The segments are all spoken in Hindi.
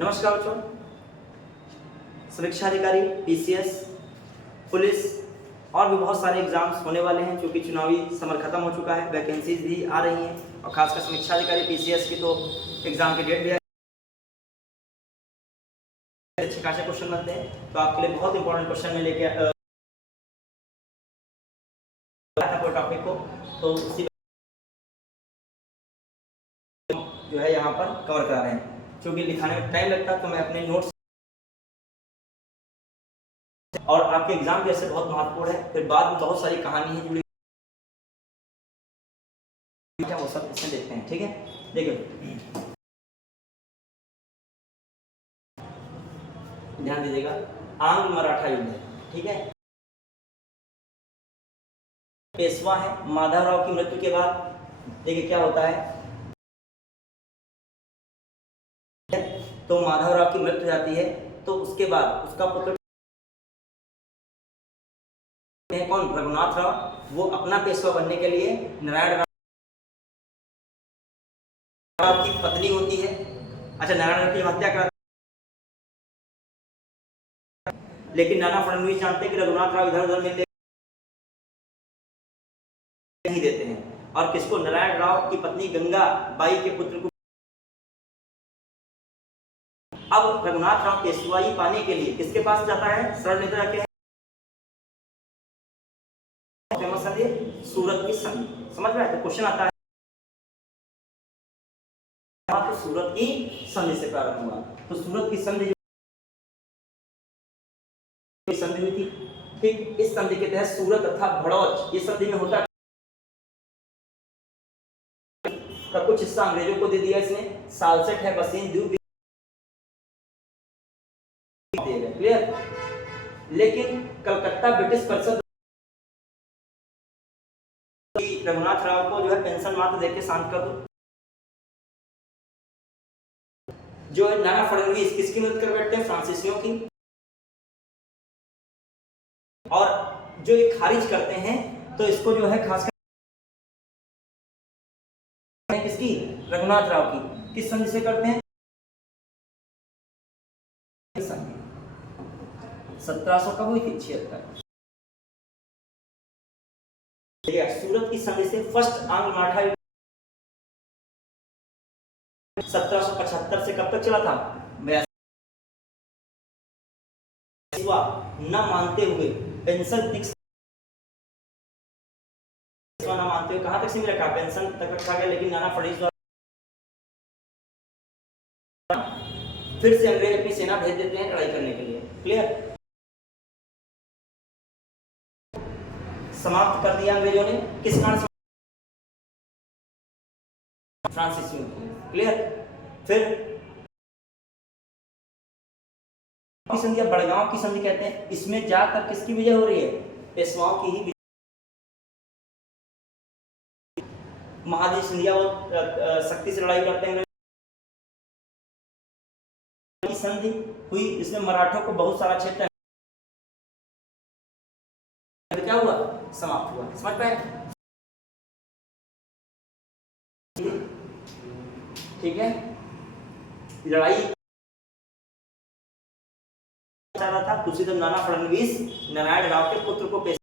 नमस्कार बच्चों, समीक्षा अधिकारी, पीसीएस, पुलिस और भी बहुत सारे एग्जाम्स होने वाले हैं क्योंकि चुनावी समर खत्म हो चुका है। वैकेंसीज भी आ रही हैं और खासकर समीक्षा अधिकारी पीसीएस की तो एग्जाम की डेट भी अच्छे खासे क्वेश्चन बनते हैं। तो आपके लिए बहुत इंपॉर्टेंट क्वेश्चन में लेके कोई टॉपिक को तो उसी जो है यहाँ पर कवर करा रहे हैं। क्योंकि लिखाने में टाइम लगता है तो मैं अपने नोट्स और आपके एग्जाम जैसे बहुत महत्वपूर्ण है, फिर बाद में बहुत सारी कहानी है जुड़ी वो सब इसमें देखते हैं। ठीक है, देखिए ध्यान दीजिएगा, आंग्ल मराठा युद्ध। ठीक है, पेशवा है माधवराव की मृत्यु के बाद देखिए क्या होता है। तो माधवराव की मृत्यु जाती है तो उसके बाद उसका पुत्र कौन, रघुनाथ राव, वो अपना पेशवा बनने के लिए नारायण राव की पत्नी होती है। अच्छा, नारायण राव की हत्या कर, लेकिन नाना फडणवीस जानते हैं कि रघुनाथ राव इधर उधर मिलने नहीं देते हैं और किसको, नारायण राव की पत्नी गंगा बाई के पुत्र को। अब रघुनाथ राव पेशवाई पाने के लिए किसके पास जाता है, शरण लेकर जाके फेमस संधि सूरत की संधि। समझ में आया? तो क्वेश्चन आता है तो सूरत की संधि से प्रारंभ हुआ। तो सूरत की संधि संधि हुई थी। ठीक, इस संधि के तहत सूरत तथा भड़ौच ये संधि में होता का कुछ हिस्सा अंग्रेजों को दे दिया इसने। सालसेट है, बसीन द्वीप दिए गए। क्लियर? लेकिन कलकत्ता ब्रिटिश परिषद रघुनाथ राव को जो है पेंशन मात्र देके शांत कर दो। जो है नाना फडणवीस किसकी मदद कर बैठते हैं, फ्रांसीसियों की, और जो ये खारिज करते हैं तो इसको जो है खासकर किसकी, रघुनाथ राव की। किस संधि से करते हैं, 1700 कब हुई थी, 76। सूरत की संधि से फर्स्ट आंग्ल मराठा युद्ध 1775 से कब तक चला था, न मानते हुए पेंशन न मानते हुए कहां तक सीमित रखा, पेंशन तक रखा गया। लेकिन नाना फडणवीस फिर से अंग्रेज अपनी सेना भेज देते हैं लड़ाई करने के लिए। क्लियर? समाप्त कर दिया अंग्रेजों ने, किस कारण, फ्रांसीसियों को। क्लियर? फिर की संधि बड़गांव की संधि कहते हैं। इसमें ज्यादातर किसकी विजय हो रही है, पेशवाओं की ही। महादेव सिंधिया वो शक्ति से लड़ाई करते हैं। संधि हुई, इसमें मराठों को बहुत सारा क्षेत्र क्या हुआ, समाप्त हुआ। समझ पाए? ठीक है, लड़ाई चल रहा था, दूसरी तरफ नाना फडणवीस नारायण राव के पुत्र को पेश,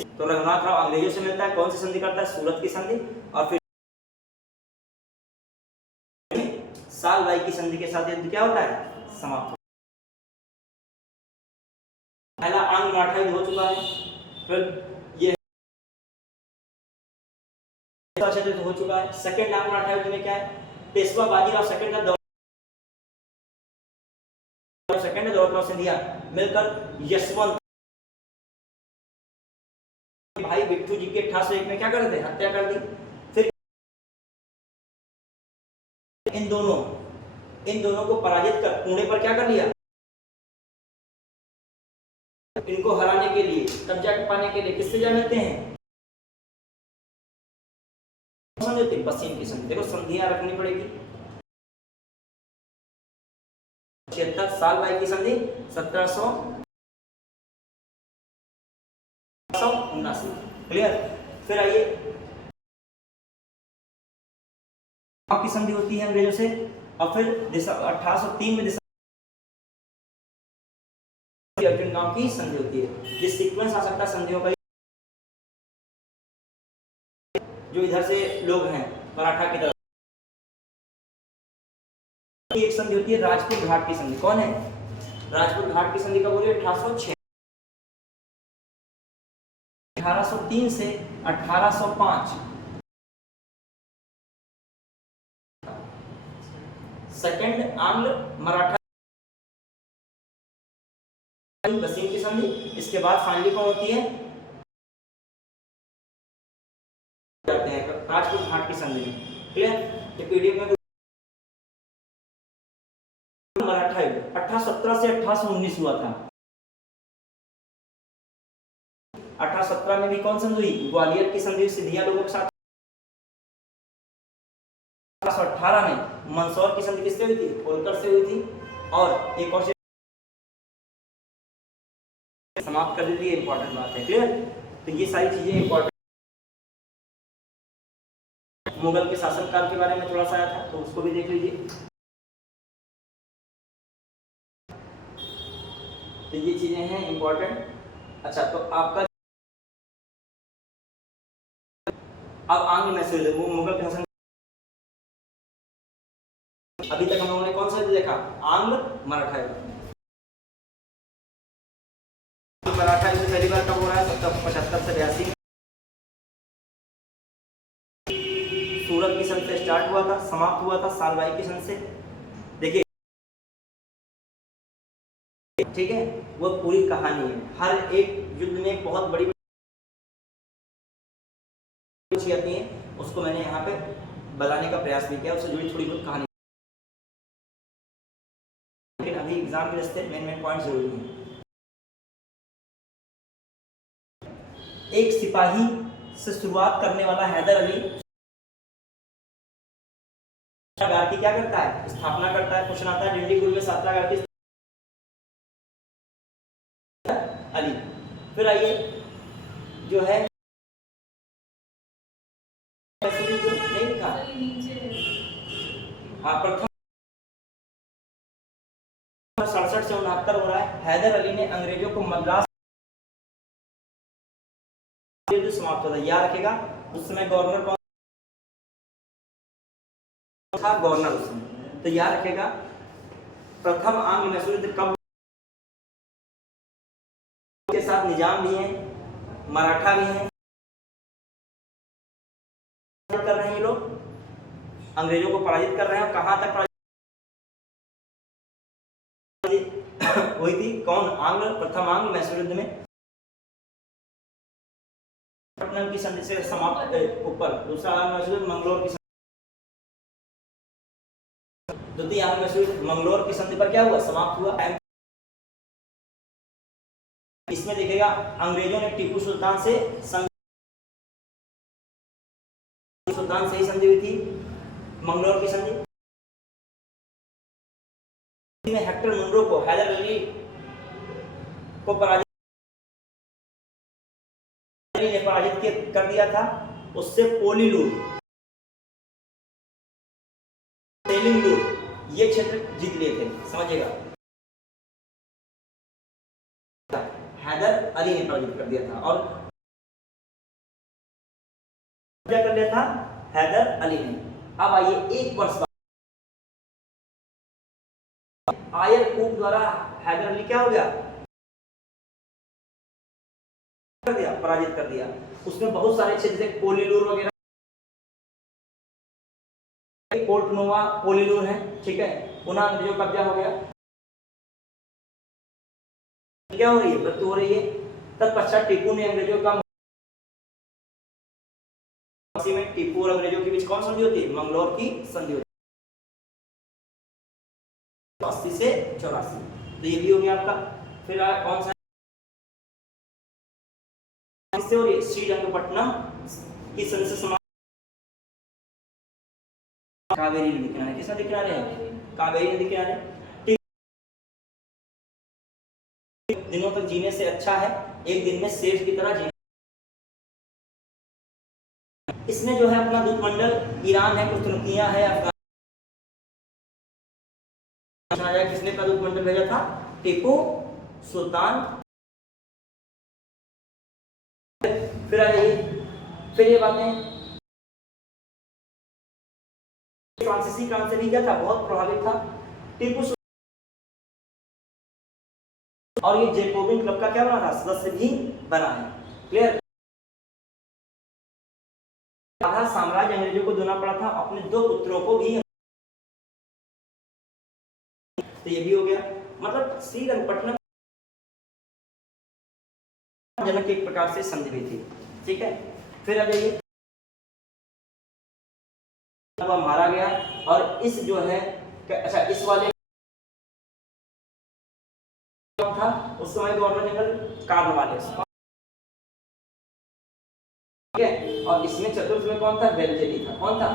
तो रघुनाथ राव अंग्रेजों से मिलता है, कौन सी संधि करता है, सूरत की संधि। और फिर सालबाई की संधि के साथ युद्ध क्या होता है, समाप्त। पहला आंग्ल मराठा युद्ध हो चुका है, फिर ये हो चुका है। सेकंड आंग्ल मराठा युद्ध में क्या है, पेशवा बाजीराव सेकंड का सेकंड दौलतराव सिंधिया मिलकर यशवंत भाई बिट्टू जी के 1801 में क्या कर दी, हत्या कर दी। फिर इन दोनों को पराजित कर पुणे पर क्या कर लिया, इनको हराने के लिए, कब्जा पाने के लिए किससे जा मिलते हैं, बसीन की संधि। देखो संधियां रखनी पड़ेगी। 76 सालबाई की संधि 1779। क्लियर? फिर आइए की संधि होती है अंग्रेजों से, और फिर 1803 में गांव की संधि होती है। ये सीक्वेंस आ सकता है संधियों का, जो इधर से लोग हैं मराठा की तरफ। एक संधि होती है राजपूत घाट की संधि। कौन है? राजपूत घाट की संधि कब हो रही है? 1806। 1803 से 1805 सेकंड आंग्ल मराठा वसीम की संधि। इसके बाद फाइनली कौन होती है? जाते हैं राजपूत घाट की संधि में। क्लियर? ये पीडीएफ में मराठा युद्ध 1817 से 1819 हुआ था। 1817 में भी कौन संधि हुई? ग्वालियर की संधि सिंधिया लोगों के साथ। 1818 में मंदसौर की संधि किससे हुई थी? होलकर से हुई थी। और एक और समाप्त कर दी, इंपॉर्टेंट बात है। क्लियर? तो ये सारी चीजें इंपॉर्टेंट। मुगल के शासनकाल के बारे में थोड़ा सा आया था, तो उसको भी देख लीजिए। तो ये चीजें हैं इंपॉर्टेंट। अच्छा, तो आपका अब आंग्ल मैसूर मुगल के शासन। अभी तक हम लोगों ने कौन सा देखा? आंग्ल मराठा युद्ध। मराठा युद्ध पहली बार कब हो रहा है? 1775 से 82। सूरत की सन से स्टार्ट हुआ था, समाप्त हुआ था सालबाई की सन से। देखिए, ठीक है, वो पूरी कहानी है। हर एक युद्ध में बहुत बड़ी आती है, उसको मैंने यहाँ पे बताने का प्रयास भी किया, उससे जुड़ी थोड़ी बहुत कहानी। लेकिन अभी एग्जाम के रास्ते मेन पॉइंट जरूरी है। एक सिपाही से शुरुआत करने वाला हैदर अली की क्या करता है? स्थापना करता है। क्वेश्चन आता है डिंडीगुल में सात्रागार की अली। फिर आइए जो है नहीं लिखा, हाँ, प्रथम 67 से 69 हो रहा है। हैदर अली ने अंग्रेजों को मद्रास युद्ध समाप्त होता है, याद रखेगा। उस समय गवर्नर कौन था? गवर्नर उस समय। तो याद रखेगा, प्रथम आंग्ल मैसूर युद्ध कब के साथ? निजाम भी है, मराठा भी है, कर रहे हैं ये लोग, अंग्रेजों को पराजित कर रहे हैं। कहां तक पराजित हुई थी? कौन? आंग्ल, प्रथम आंग्ल मैसूर युद्ध में पटना की संधि से समाप्त ऊपर। दूसरा आंग्ल मैसूर युद्ध मंगलोर की द्वितीय आंग्ल मैसूर युद्ध मंगलोर की संधि पर क्या हुआ? समाप्त हुआ। इसमें देखिएगा अंग्रेजों ने टीपू सुल्तान से ही संधि हुई थी, मंगलोर की संधि में हेक्टर मुनरो को हैदर अली को पराजित कर दिया था। उससे पोलीलूर, तेलिंगलूर ये क्षेत्र जीत लिए थे, समझिएगा। हैदर अली ने पराजित कर दिया था। और क्या कर लिया था? हैदर अली ने। अब आइए एक वर्ष बाद आयर कूप द्वारा हैदर अली क्या हो गया? कर दिया, पराजित कर दिया। उसमें बहुत सारे क्षेत्र थे, पोलीलूर वगैरह, पोर्टनोवा पोलीलूर है, ठीक है, पुनः अंग्रेजों का कब्जा हो गया। क्या हो रही है? मृत्यु हो रही है। तत्पश्चात टीपू ने अंग्रेजों का में टीपू और अंग्रेजों के बीच कौन संधि होती है? मंगलोर की संधि होती है 80 से 84। तो ये भी हो गया आपका। फिर कौन सा किससे हो रही है? श्रीरंगपट्टनम की संधि से समाप्त। कावेरी नदी किनारे। किस नदी किनारे है? कावेरी नदी किनारे। दिनों तक जीने से अच्छा है एक दिन में शेष की तरह जीना। इसने जो है अपना दूतमंडल ईरान है, कुछ तुर्कियां है, अफगानिस्तान, किसने अपना दूतमंडल भेजा था? टीपू सुल्तान। फिर आ जाइए, फिर ये बातें फ्रांसीसी क्रांति से भी क्या था? बहुत प्रभावित था टीपू सुल्तान। और ये जैकोबिन क्लब का क्या बना था? सदस्य भी बना है। क्लियर? आधा साम्राज्य अंग्रेजों को देना पड़ा था, अपने 2 पुत्रों को भी। तो ये भी हो गया, मतलब श्रीरंगपट्टनम जनक एक प्रकार से संधि भी थी। ठीक है, फिर आ जाइए, वह मारा गया। और इस जो है, अच्छा इस वाले था उस समय गवर्नर जनरल कार्नवालिस। ठीक है, और इसमें चतुर्थ में कौन था? वेलजेली था। कौन था?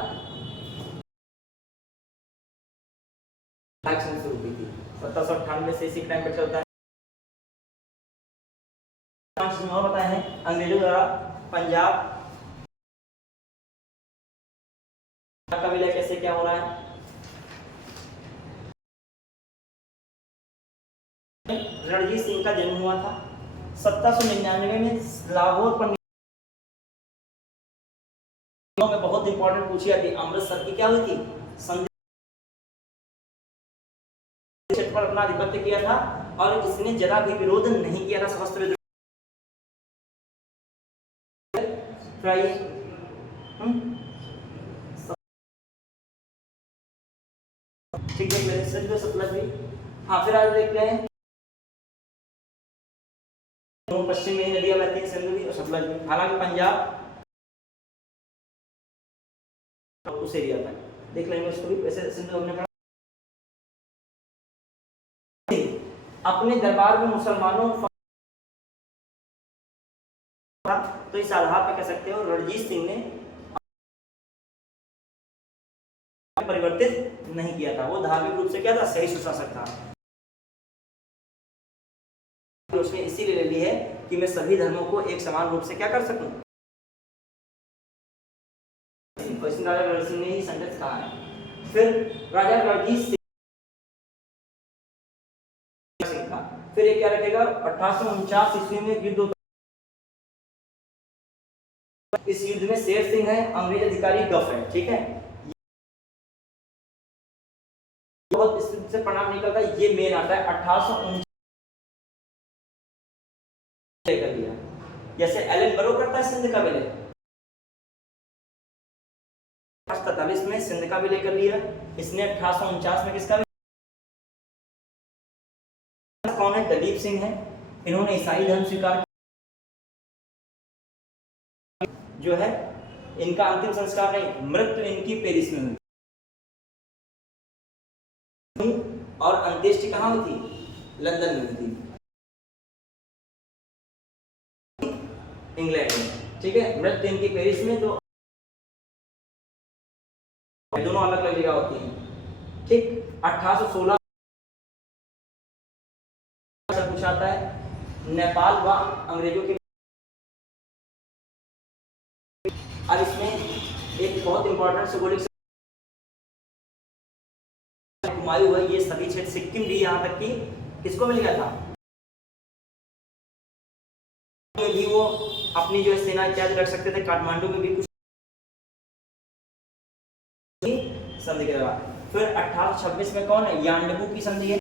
एक्शन शुरू की थी 1798 से, इसी टाइम पे चलता है। और बताए हैं अंग्रेजों द्वारा पंजाब का विलय कैसे क्या हो रहा है। रणजीत सिंह का जन्म हुआ था 1799 में लाहौर पर। में बहुत इंपॉर्टेंट पूछी जाती है, अमृतसर की क्या हुई थी? संधि पर अपना आधिपत्य किया था, और इसने जरा भी विरोध नहीं किया था सशस्त्र विद्रोह। ठीक है, मेरे सिंध सतलज भी। हाँ, फिर आज देखते हैं पश्चिम में नदियां बहती हैं, सिंध भी और सतलज भी। हालांकि पंजाब उस एरिया में देख लेंगे उसको भी, वैसे सिंध हमने पढ़ा। अपने दरबार में मुसलमानों तो इस आधार पर कह सकते हो रणजीत सिंह ने परिवर्तित नहीं किया था। वो धार्मिक रूप से क्या था? सही सुशासक था। उसने इसीलिए ले ली है कि मैं सभी धर्मों को एक समान रूप से क्या कर सकूं। राजा रणजीत सिंह ने ही संघर्ष कहा है। फिर राजा रणजीत सिंह का फिर ये क्या रखेगा? 1849 ईस्वी में युद्ध। इस युद्ध में शेर सिंह है, अंग्रेज अधिकारी गफ है। ठीक है, बहुत स्थिति से परिणाम निकलता है, ये मेन आता है 1849 कर दिया। जैसे एलन बरो करता है सिंध का विलय, 1843 में सिंध का विलय कर लिया। इसने 1849 में किसका? कौन है? दलीप सिंह है। इन्होंने ईसाई धर्म स्वीकार जो है, इनका अंतिम संस्कार नहीं, मृत्यु इनकी पेरिस में हुई, और अंत्येष्टि कहाँ हुई थी? लंदन में हुई थी, इंग्लैंड में। ठीक है, मृत्यु इनकी पेरिस में, तो दोनों अलग अलग जगह होती हैं। ठीक, 1816 पूछा आता है नेपाल व अंग्रेजों के। अब इसमें एक बहुत इंपॉर्टेंट भौगोलिक हुमायूं है, ये सभी क्षेत्र सिक्किम भी यहाँ तक कि किसको मिल गया था? भी वो अपनी जो सेना इत्यादि रख सकते थे। काठमांडू में भी कुछ संधि के दौरान। फिर 1826 में कौन है? यांडबू की संधि है।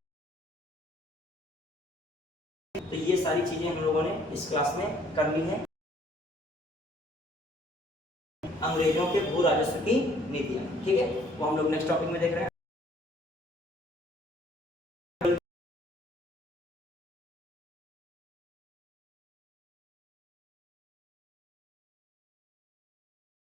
तो ये सारी चीजें हम लोगों ने इस क्लास में कर ली है। अंग्रेजों के भू राजस्व की नीतियां, ठीक है, वो हम लोग नेक्स्ट टॉपिक में देख रहे हैं।